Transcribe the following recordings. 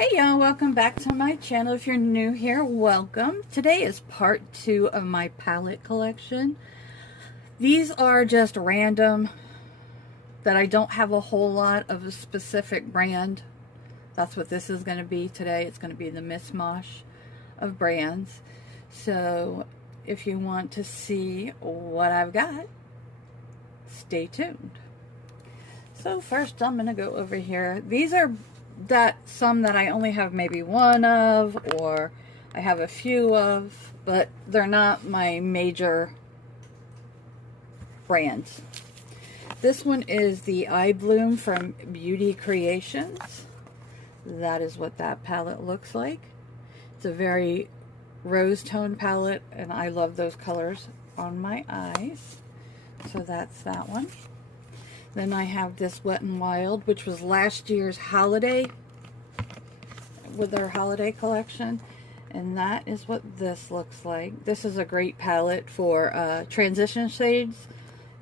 Hey y'all, welcome back to my channel. If you're new here, welcome. Today is part 2 of my palette collection. These are just random that I don't have a whole lot of a specific brand. That's what this is going to be today. It's going to be the mishmash of brands. So if you want to see what I've got, stay tuned. So first I'm going to go over here. These are some that I only have maybe one of, or I have a few of, but they're not my major brands. This one is the Eye Bloom from Beauty Creations. That is what that palette looks like. It's a very rose tone palette, and I love those colors on my eyes. So that's that one. Then I have this Wet n Wild, which was last year's holiday, with their holiday collection. And that is what this looks like. This is a great palette for transition shades.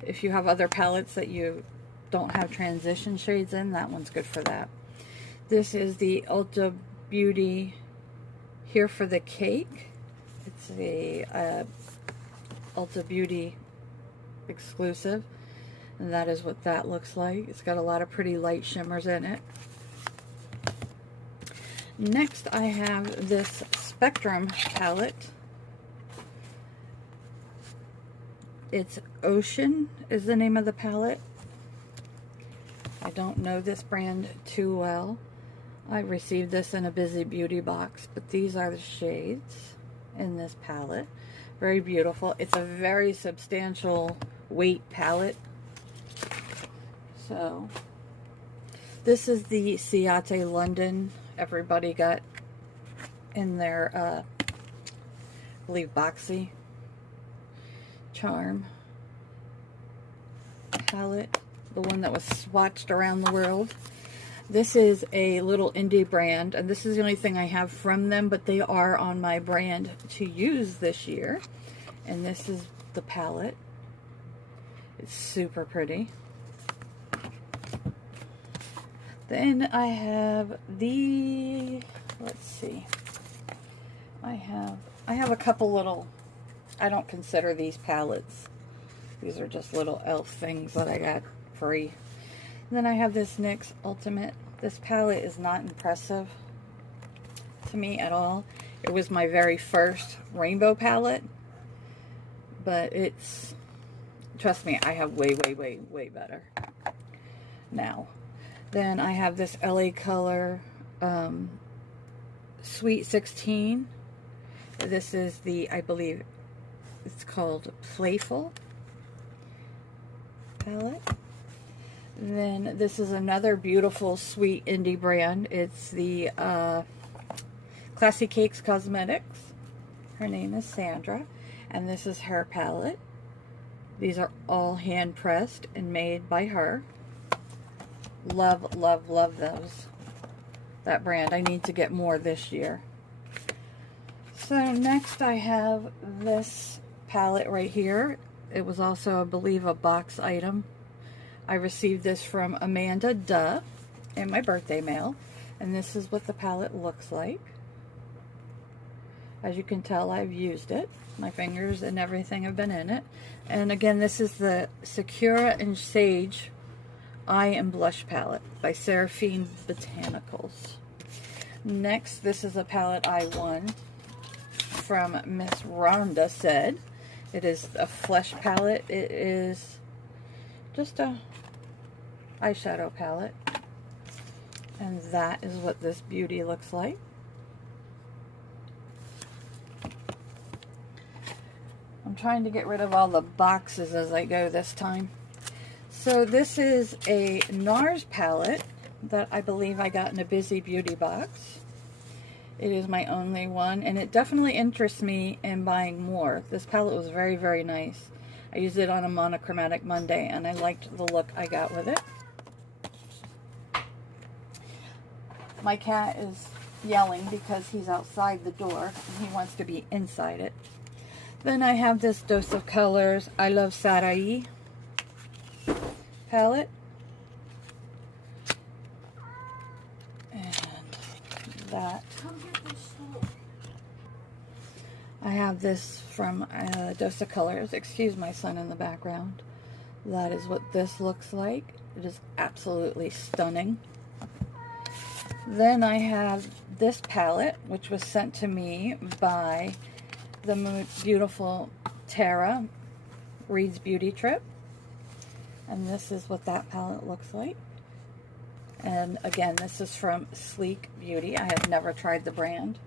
If you have other palettes that you don't have transition shades in, that one's good for that. This is the Ulta Beauty Here for the Cake. It's a Ulta Beauty exclusive. And that is what that looks like. It's got a lot of pretty light shimmers in it. Next, I have this Spectrum palette. It's Ocean is the name of the palette. I don't know this brand too well. I received this in a Busy Beauty box, but these are the shades in this palette. Very beautiful. It's a very substantial weight palette. So, this is the Ciate London. Everybody got in their, I believe, Boxy Charm palette. The one that was swatched around the world. This is a little indie brand, and this is the only thing I have from them, but they are on my brand to use this year. And this is the palette. It's super pretty. Then I have the, let's see, I have a couple little, I don't consider these palettes. These are just little elf things that I got free. And then I have this NYX Ultimate. This palette is not impressive to me at all. It was my very first rainbow palette, but it's, trust me, I have way better now. Then I have this LA Color Sweet 16. This is the, I believe it's called Playful palette. And then this is another beautiful sweet indie brand. It's the Classy Cakes Cosmetics. Her name is Sandra. And this is her palette. These are all hand pressed and made by her. Love those. That brand. I need to get more this year. So next I have this palette right here. It was also, I believe, a box item. I received this from Amanda Duh in my birthday mail. And this is what the palette looks like. As you can tell, I've used it. My fingers and everything have been in it. And again, this is the Sakura and Sage Eye and Blush palette by Seraphine Botanicals. Next, this is a palette I won from Miss Rhonda Said. It is a flesh palette. It is just a eyeshadow palette. And that is what this beauty looks like. I'm trying to get rid of all the boxes as I go this time. So this is a NARS palette that I believe I got in a Busy Beauty box. It is my only one, and it definitely interests me in buying more. This palette was very nice. I used it on a monochromatic Monday, and I liked the look I got with it. My cat is yelling because he's outside the door, and he wants to be inside it. Then I have this Dose of Colors I Love Sarai palette. And that. I have this from Dose of Colors. Excuse my son in the background. That is what this looks like. It is absolutely stunning. Then I have this palette, which was sent to me by the beautiful Tara Reed's Beauty Trip. And this is what that palette looks like. And again, this is from Sleek Beauty. I have never tried the brand.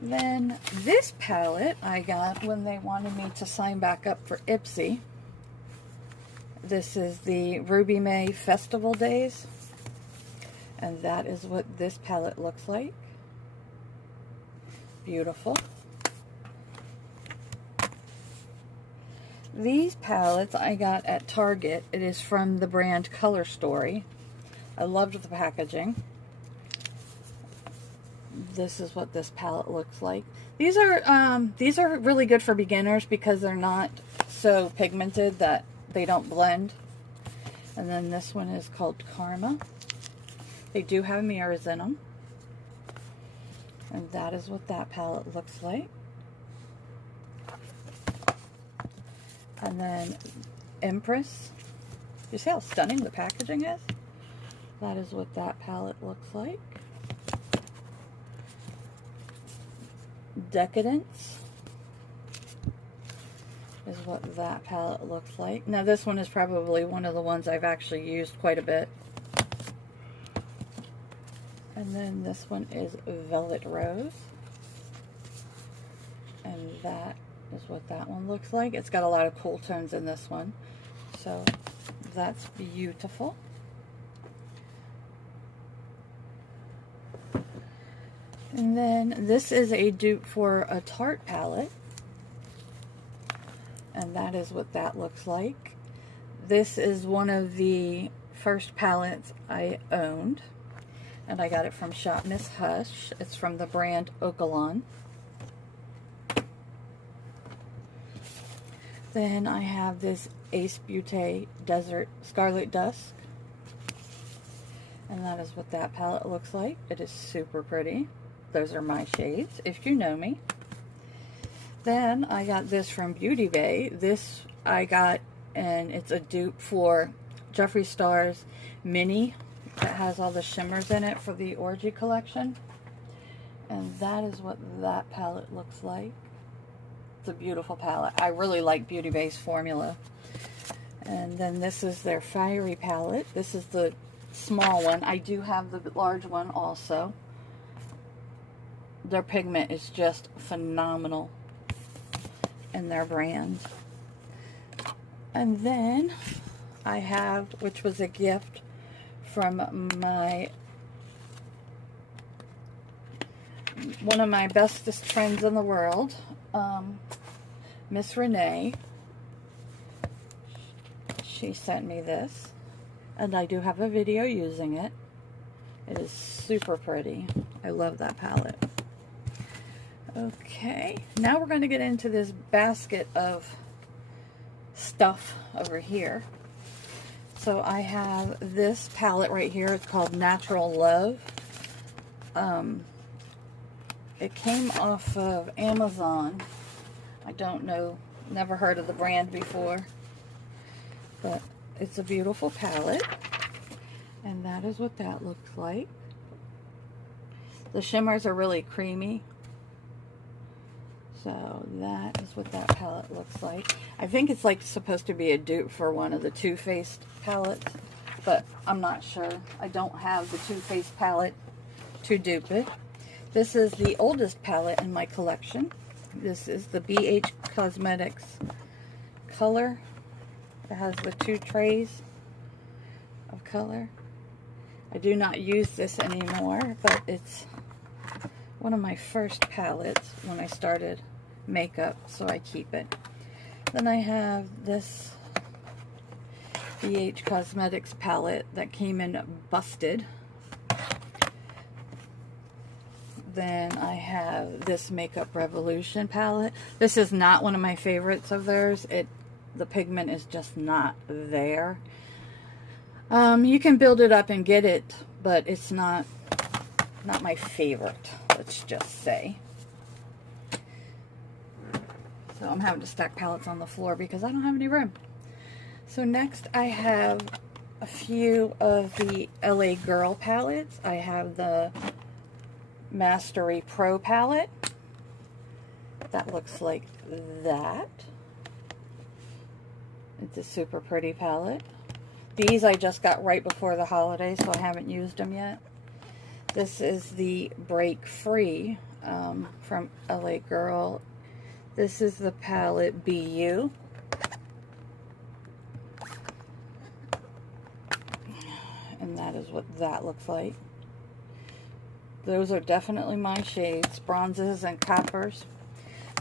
Then this palette I got when they wanted me to sign back up for Ipsy. This is the Ruby May Festival Days. And that is what this palette looks like. Beautiful. These palettes I got at Target. It is from the brand Color Story. I loved the packaging. This is what this palette looks like. These are really good for beginners because they're not so pigmented that they don't blend. And then this one is called Karma. They do have mirrors in them. And that is what that palette looks like. And then Empress. You see how stunning the packaging is? That is what that palette looks like. Decadence is what that palette looks like. Now this one is probably one of the ones I've actually used quite a bit. And then this one is Velvet Rose. And that is what that one looks like. It's got a lot of cool tones in this one. So that's beautiful. And then this is a dupe for a Tarte palette. And that is what that looks like. This is one of the first palettes I owned. And I got it from Shop Miss Hush. It's from the brand Okalon. Then I have this Ace Beauté Desert Scarlet Dusk. And that is what that palette looks like. It is super pretty. Those are my shades, if you know me. Then I got this from Beauty Bay. This I got, and it's a dupe for Jeffree Star's Mini. That has all the shimmers in it for the Orgy collection. And that is what that palette looks like. It's a beautiful palette. I really like Beauty Bay's formula. And then this is their Fiery palette. This is the small one. I do have the large one also. Their pigment is just phenomenal in their brand. And then I have, which was a gift from one of my bestest friends in the world, Miss Renee. She sent me this, and I do have a video using it. It is super pretty. I love that palette. Okay, now we're going to get into this basket of stuff over here. So I have this palette right here. It's called Natural Love. It came off of Amazon. I don't know, never heard of the brand before. But it's a beautiful palette. And that is what that looks like. The shimmers are really creamy. So that is what that palette looks like. I think it's like supposed to be a dupe for one of the Too Faced palettes, but I'm not sure. I don't have the Too Faced palette to dupe it. This is the oldest palette in my collection. This is the BH Cosmetics color. It has the 2 trays of color. I do not use this anymore, but it's one of my first palettes when I started makeup, so I keep it. Then I have this BH Cosmetics palette that came in Busted. Then I have this Makeup Revolution palette. This is not one of my favorites of theirs. The pigment is just not there. You can build it up and get it, but it's not Not my favorite, let's just say. So I'm having to stack palettes on the floor because I don't have any room. So next I have a few of the LA Girl palettes. I have the Mastery Pro palette. That looks like that. It's a super pretty palette. These I just got right before the holidays, so I haven't used them yet. This is the Break Free from LA Girl. This is the palette BU. And that is what that looks like. Those are definitely my shades, bronzes and coppers.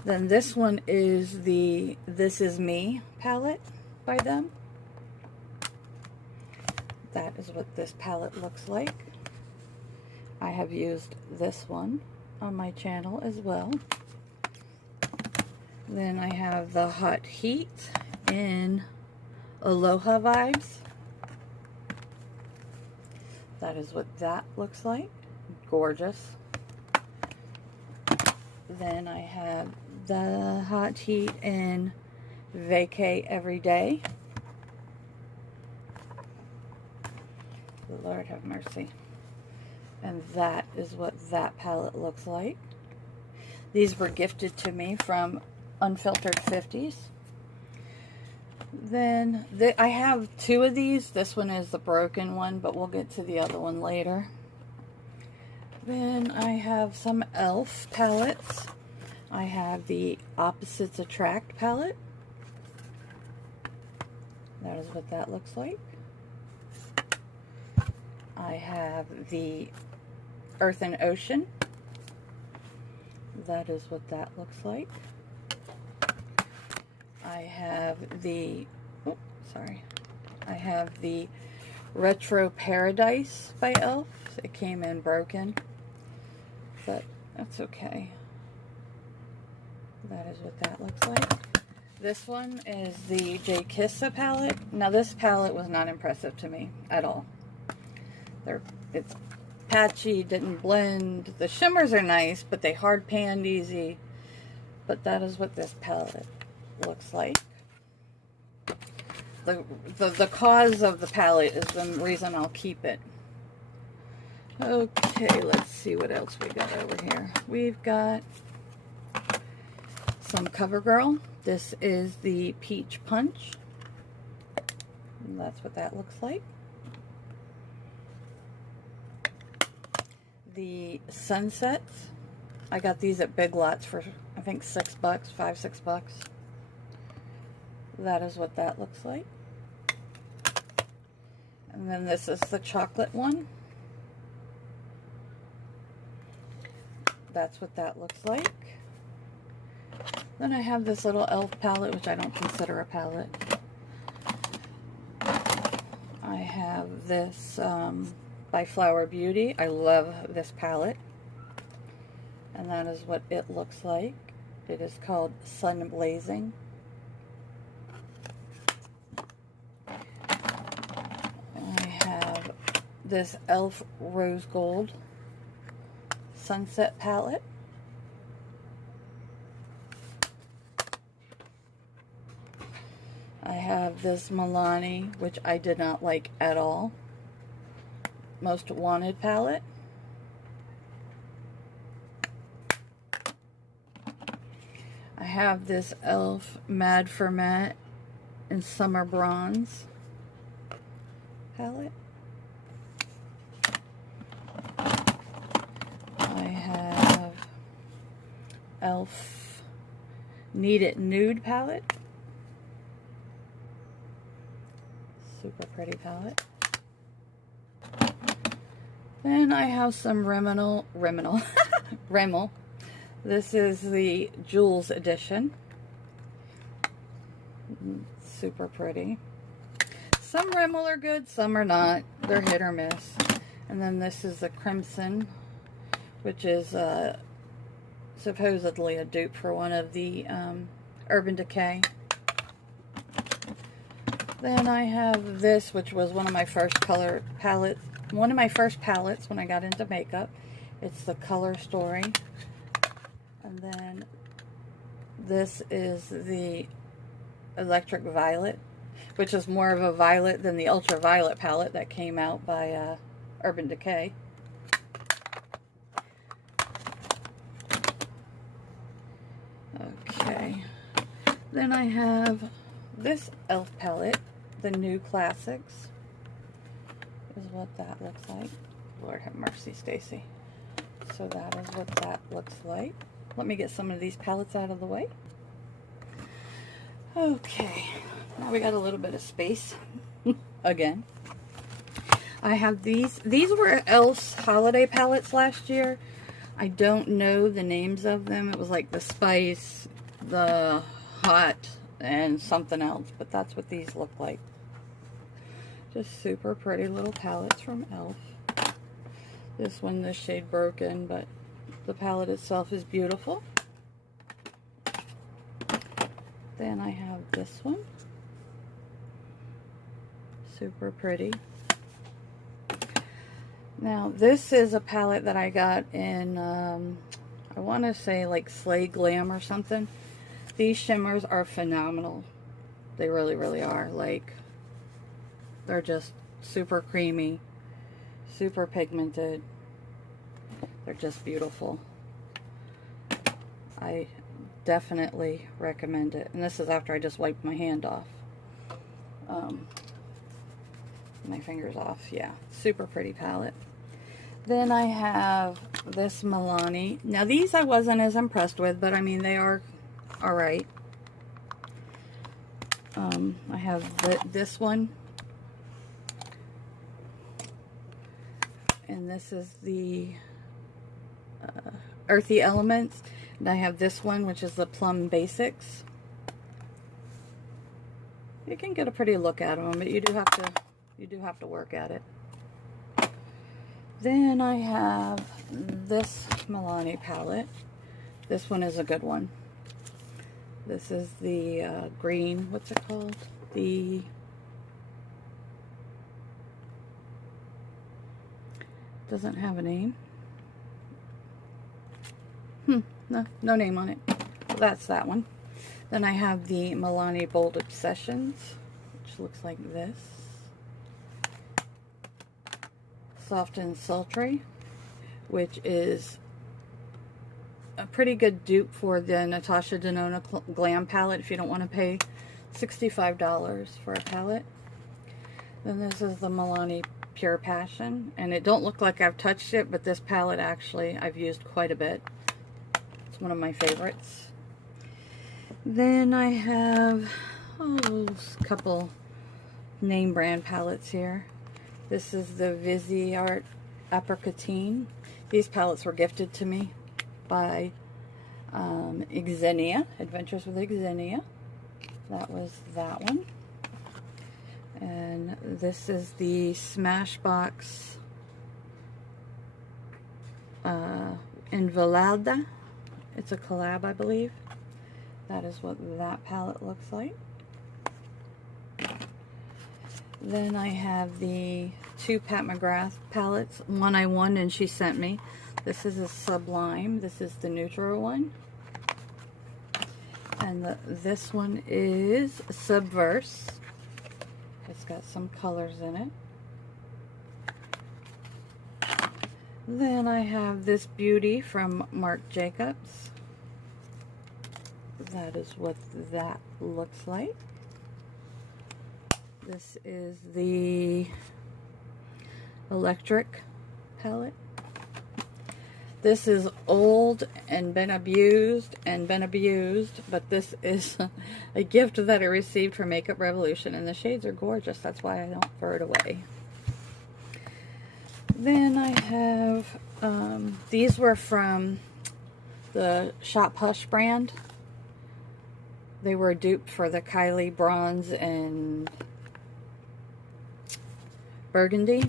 Then this one is the This Is Me palette by them. That is what this palette looks like. I have used this one on my channel as well. Then I have the Hot Heat in Aloha Vibes. That is what that looks like. Gorgeous. Then I have the Hot Heat in Vacay Every Day. Lord have mercy. And that is what that palette looks like. These were gifted to me from Unfiltered 50s. Then I have two of these. This one is the broken one, but we'll get to the other one later. Then I have some e.l.f. palettes. I have the Opposites Attract palette. That is what that looks like. I have the Earth and Ocean. That is what that looks like. I have the, I have the Retro Paradise by e.l.f. It came in broken, but that's okay. That is what that looks like. This one is the J. Kissa palette. Now this palette was not impressive to me at all. It's patchy, didn't blend. The shimmers are nice, but they hard panned easy. But that is what this palette looks like. The cause of the palette is the reason I'll keep it. Okay, let's see what else we got over here. We've got some CoverGirl. This is the Peach Punch. And that's what that looks like. The Sunsets. I got these at Big Lots for, I think, $6, $5-6. That is what that looks like. And then this is the chocolate one. That's what that looks like. Then I have this little e.l.f. palette, which I don't consider a palette. I have this by Flower Beauty. I love this palette. And that is what it looks like. It is called Sun Blazing. I have this e.l.f. Rose Gold Sunset palette. I have this Milani, which I did not like at all. Most Wanted palette. I have this e.l.f. Mad for Matte in Summer Bronze palette. I have e.l.f. Need It Nude palette. Super pretty palette. Then I have some Rimmel. This is the Jewels edition. Super pretty. Some Rimmel are good, some are not. They're hit or miss. And then this is the Crimson, which is supposedly a dupe for one of the Urban Decay. Then I have this, which was one of my first color palettes, one of my first palettes when I got into makeup. It's the Color Story. And then this is the Electric Violet, which is more of a violet than the Ultraviolet palette that came out by Urban Decay. Okay. Then I have this e.l.f. palette, the New Classics, is what that looks like. Lord have mercy, Stacy. So that is what that looks like. Let me get some of these palettes out of the way. Okay, now we got a little bit of space again. I have these. These were e.l.f.'s holiday palettes last year. I don't know the names of them. It was like the Spice, the Hot, and something else, but that's what these look like. Just super pretty little palettes from e.l.f. This one, the shade Broken, but the palette itself is beautiful. Then I have this one. Super pretty. Now, this is a palette that I got in, I want to say like Slay Glam or something. These shimmers are phenomenal. They really, really are. Like, they're just super creamy, super pigmented. They're just beautiful. I definitely recommend it. And this is after I just wiped my hand off. My fingers off. Yeah, super pretty palette. Then I have this Milani. Now these I wasn't as impressed with, but I mean they are alright. I have this one. And this is the Earthy Elements. And I have this one, which is the Plum Basics. You can get a pretty look at them, but you do have to work at it. Then I have this Milani palette. This one is a good one. This is the green, what's it called? The doesn't have a name. No name on it. Well, that's that one. Then I have the Milani Bold Obsessions, which looks like this. Soft and Sultry, which is a pretty good dupe for the Natasha Denona Glam palette if you don't want to pay $65 for a palette. Then this is the Milani Pure Passion, and it don't look like I've touched it, but this palette actually I've used quite a bit. It's one of my favorites. Then I have a couple name brand palettes here. This is the Viseart Apricotine. These palettes were gifted to me by Xenia, Adventures with Xenia. That was that one. And this is the Smashbox Invalada. It's a collab, I believe. That is what that palette looks like. Then I have the two Pat McGrath palettes. One I won and she sent me. This is a Sublime. This is the neutral one. And this one is Subverse. It's got some colors in it. Then I have this Beauty from Marc Jacobs. That is what that looks like. This is the Electric palette. This is old and been abused, but this is a gift that I received from Makeup Revolution, and the shades are gorgeous. That's why I don't throw it away. Then I have, these were from the Shop Hush brand. They were a dupe for the Kylie Bronze and Burgundy.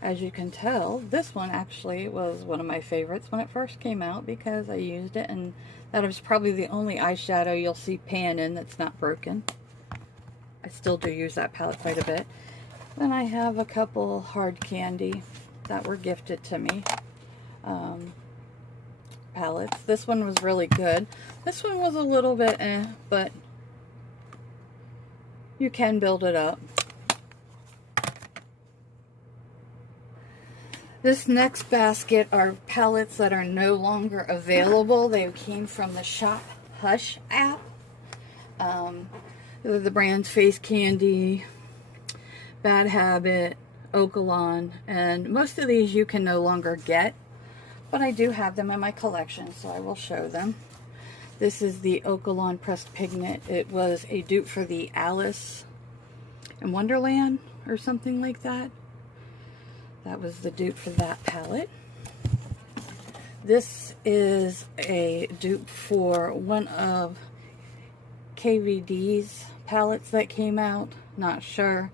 As you can tell, this one actually was one of my favorites when it first came out because I used it, and that was probably the only eyeshadow you'll see pan in that's not broken. I still do use that palette quite a bit. Then I have a couple Hard Candy that were gifted to me. palettes. This one was really good. This one was a little bit but you can build it up. This next basket are palettes that are no longer available. They came from the Shop Hush app. The brands Face Candy, Bad Habit, Okalon, and most of these you can no longer get, but I do have them in my collection, so I will show them. This is the Okalon Pressed Pigment. It was a dupe for the Alice in Wonderland or something like that. That was the dupe for that palette. This is a dupe for one of KVD's palettes that came out. Not sure.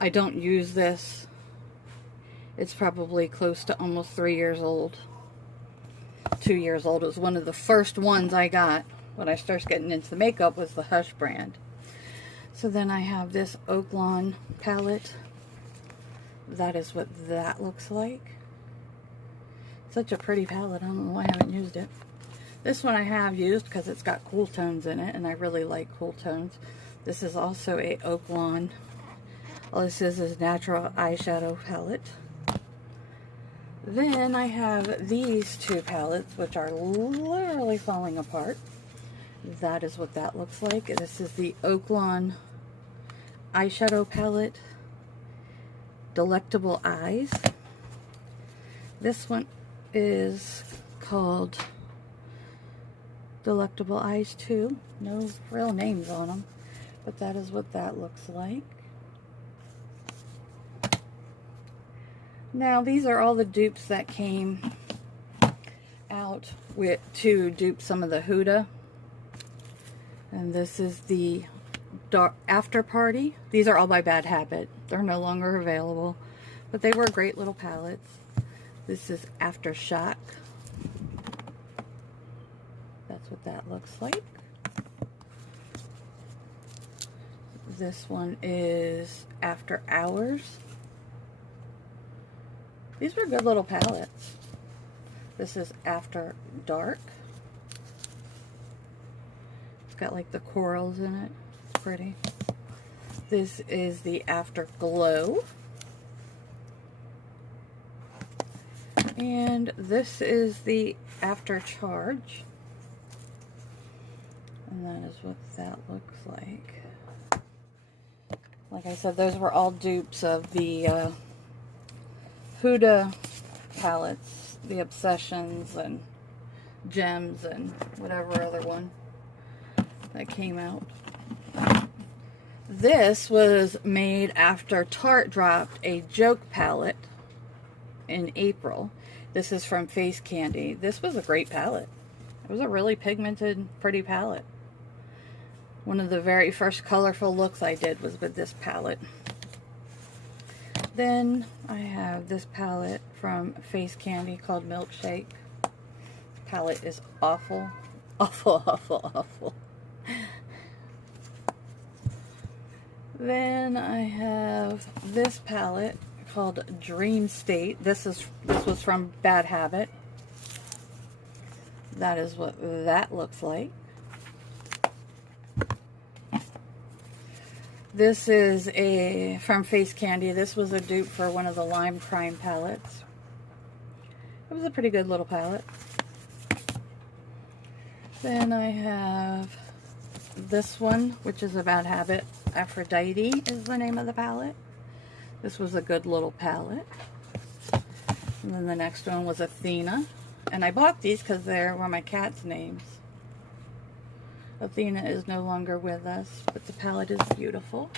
I don't use this. It's probably close to almost 3 years old. 2 years old. It was one of the first ones I got when I started getting into the makeup, was the Hush brand. So then I have this Oaklawn palette. That is what that looks like. Such a pretty palette. I don't know why I haven't used it. This one I have used because it's got cool tones in it, and I really like cool tones. This is also a Oaklawn. All this is natural eyeshadow palette. Then I have these two palettes, which are literally falling apart. That is what that looks like. This is the Oaklawn eyeshadow palette, Delectable Eyes. This one is called Delectable Eyes 2. No real names on them, but that is what that looks like. Now, these are all the dupes that came out to dupe some of the Huda. And this is the Dark After Party. These are all by Bad Habit. They're no longer available, but they were great little palettes. This is Aftershock. That's what that looks like. This one is After Hours. These were good little palettes. This is After Dark. It's got like the corals in it. It's pretty. This is the Afterglow. And this is the After Charge. And that is what that looks like. Like I said, those were all dupes of the Huda palettes, the Obsessions and Gems and whatever other one that came out. This was made after Tarte dropped a Joke palette in April. This is from Face Candy. This was a great palette. It was a really pigmented, pretty palette. One of the very first colorful looks I did was with this palette. Then I have this palette from Face Candy called Milkshake. This palette is awful. Awful, awful, awful. Then I have this palette called Dream State. This was from Bad Habit. That is what that looks like. This is from Face Candy. This was a dupe for one of the Lime Crime palettes. It was a pretty good little palette. Then I have this one, which is a Bad Habit. Aphrodite is the name of the palette. This was a good little palette. And then the next one was Athena. And I bought these because they were my cat's names. Athena is no longer with us, but the palette is beautiful.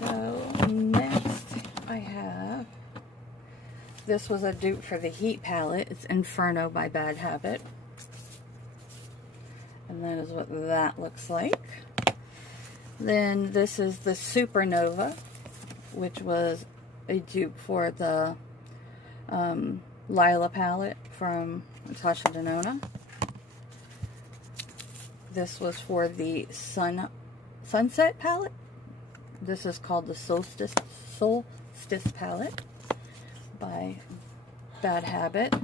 So next I have, this was a dupe for the Heat palette. It's Inferno by Bad Habit. And that is what that looks like. Then this is the Supernova, which was a dupe for the Lila palette from Natasha Denona. This was for the Sunset palette. This is called the Solstice palette. by Bad Habit,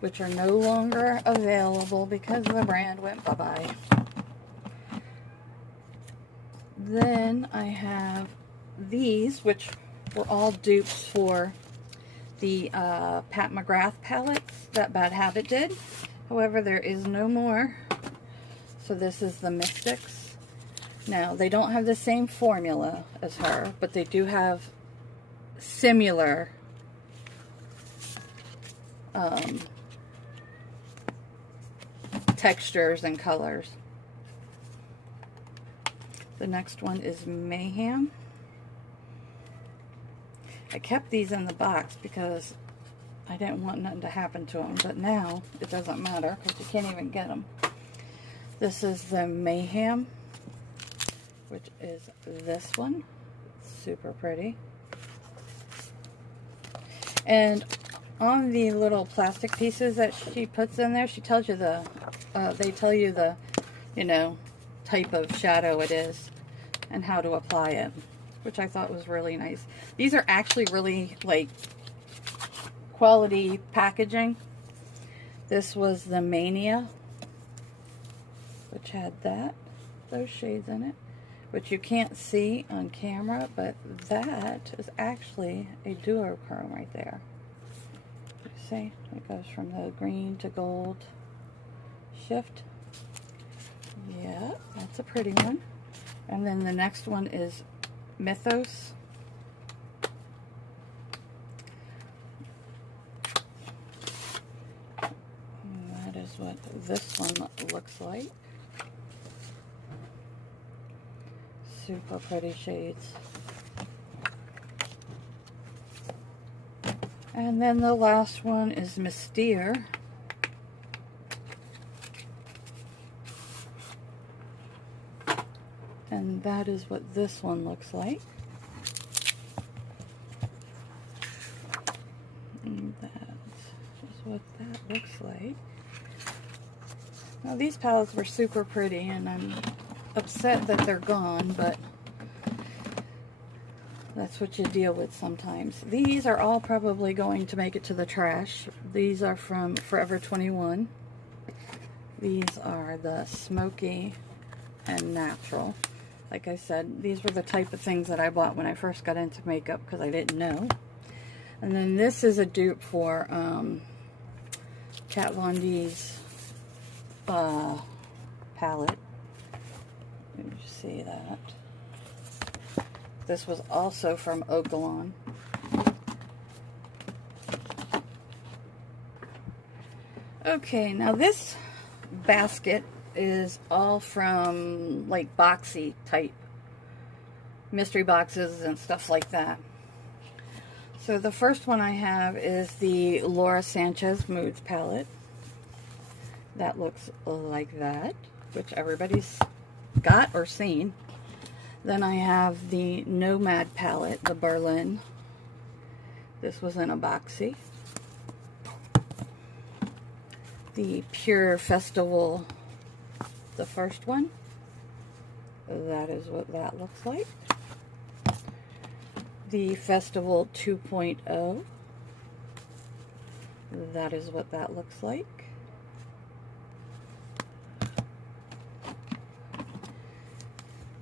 which are no longer available because the brand went bye-bye. Then I have these, which were all dupes for the Pat McGrath palettes that Bad Habit did. However, there is no more. So this is the Mystics. Now, they don't have the same formula as her, but they do have similar textures and colors. The next one is Mayhem. I kept these in the box because I didn't want nothing to happen to them, but now it doesn't matter because you can't even get them. This is the Mayhem, which is this one. Super pretty. And on the little plastic pieces that she puts in there, she tells you the, they tell you the, you know, type of shadow it is and how to apply it, which I thought was really nice. These are actually really like quality packaging. This was the Mania, which had those shades in it, which you can't see on camera, but that is actually a duochrome right there. You see, it goes from the green to gold shift. Yeah, that's a pretty one. And then the next one is Mythos. And that is what this one looks like. Super pretty shades. And then the last one is Mystere. And that is what this one looks like. And that is what that looks like. Now these palettes were super pretty, and I'm upset that they're gone, but that's what you deal with sometimes. These are all probably going to make it to the trash. These are from Forever 21. These are the Smoky and Natural. Like I said, these were the type of things that I bought when I first got into makeup because I didn't know. And then this is a dupe for Kat Von D's palette. You see that. This was also from Oakalon. Okay, now this basket is all from like boxy type mystery boxes and stuff like that. So the first one I have is the Laura Sanchez Moods palette. That looks like that, which everybody's got or seen. Then I have the Nomad palette, the Berlin. This was in a boxy. The Pure Festival, the first one. That is what that looks like. The Festival 2.0. That is what that looks like.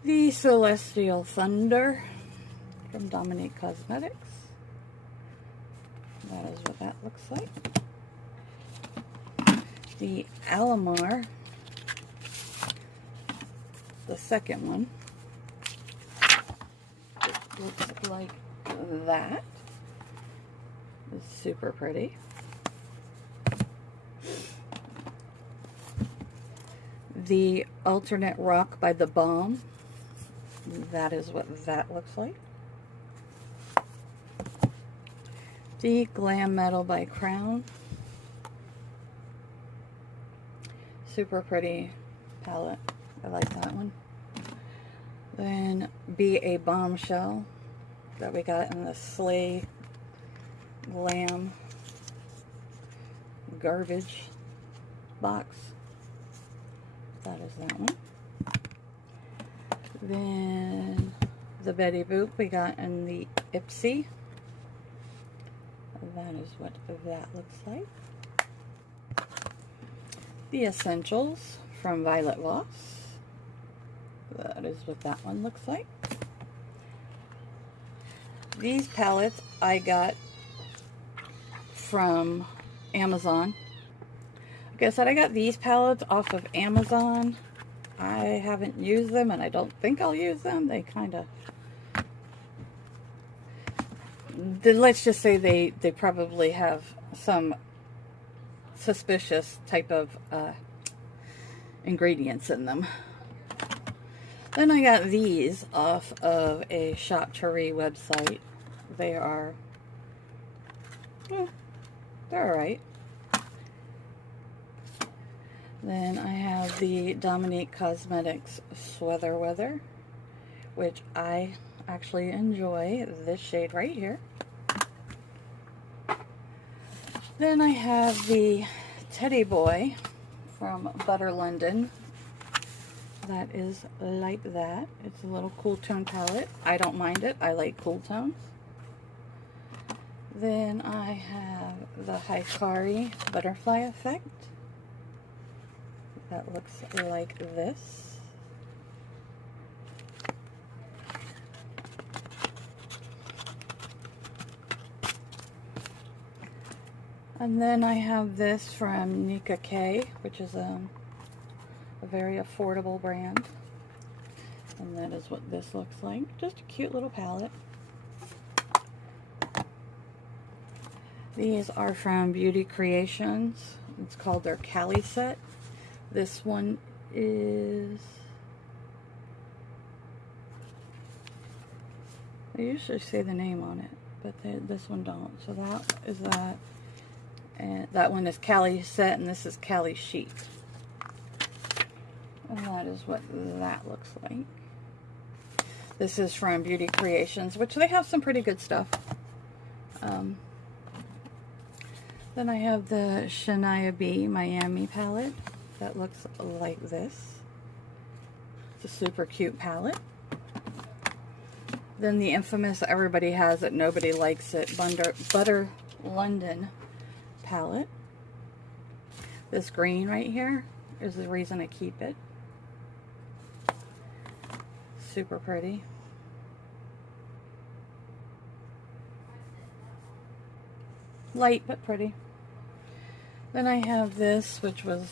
The Celestial Thunder from Dominique Cosmetics. That is what that looks like. The Alamar, the second one. It looks like that. It's super pretty. The Alternate Rock by The Balm. That is what that looks like. The Glam Metal by Crown. Super pretty palette. I like that one. Then Be a Bombshell that we got in the Slay Glam Garbage box. That is that one. Then the Betty Boop we got in the Ipsy. that is what that looks like. The Essentials from Violet Voss. That is what that one looks like. These palettes I got from Amazon. Like I said, I got these palettes off of Amazon. I haven't used them, and I don't think I'll use them. They kind of... let's just say they probably have some suspicious type of ingredients in them. Then I got these off of a Shop Cherie website. They are, they're alright. Then I have the Dominique Cosmetics Sweater Weather, which I actually enjoy this shade right here. Then I have the Teddy Boy from Butter London. That is like that. It's a little cool tone palette. I don't mind it. I like cool tones. Then I have the Hikari Butterfly Effect. That looks like this. And then I have this from Nika K, which is a very affordable brand. And that is what this looks like. Just a cute little palette. These are from Beauty Creations. It's called their Cali set. This one is... they usually say the name on it, but this one don't. So that is that. And that one is Cali set, and this is Cali sheet. And that is what that looks like. This is from Beauty Creations, which they have some pretty good stuff. Then I have the Shania B Miami palette. That looks like this. It's a super cute palette. Then the infamous Everybody Has It, Nobody Likes It Butter London palette. This green right here is the reason I keep it. Super pretty. Light but pretty. Then I have this, which was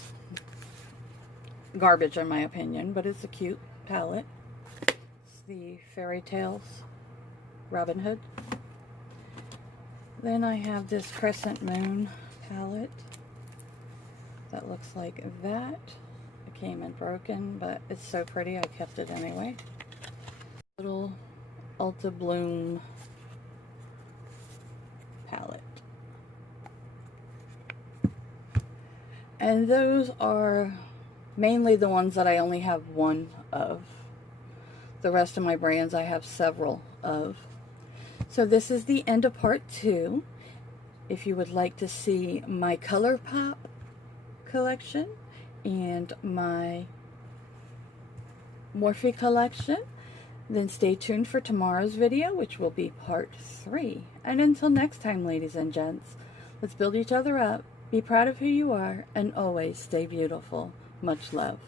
garbage in my opinion, but it's a cute palette. It's the Fairy Tales Robin Hood. Then I have this Crescent Moon palette that looks like that. It came in broken, but it's so pretty I kept it anyway. Little Ulta Bloom palette. And those are mainly the ones that I only have one of. The rest of my brands I have several of. So this is the end of part 2. If you would like to see my ColourPop collection and my Morphe collection, then stay tuned for tomorrow's video, which will be part 3. And until next time, ladies and gents, let's build each other up, be proud of who you are, and always stay beautiful. Much love.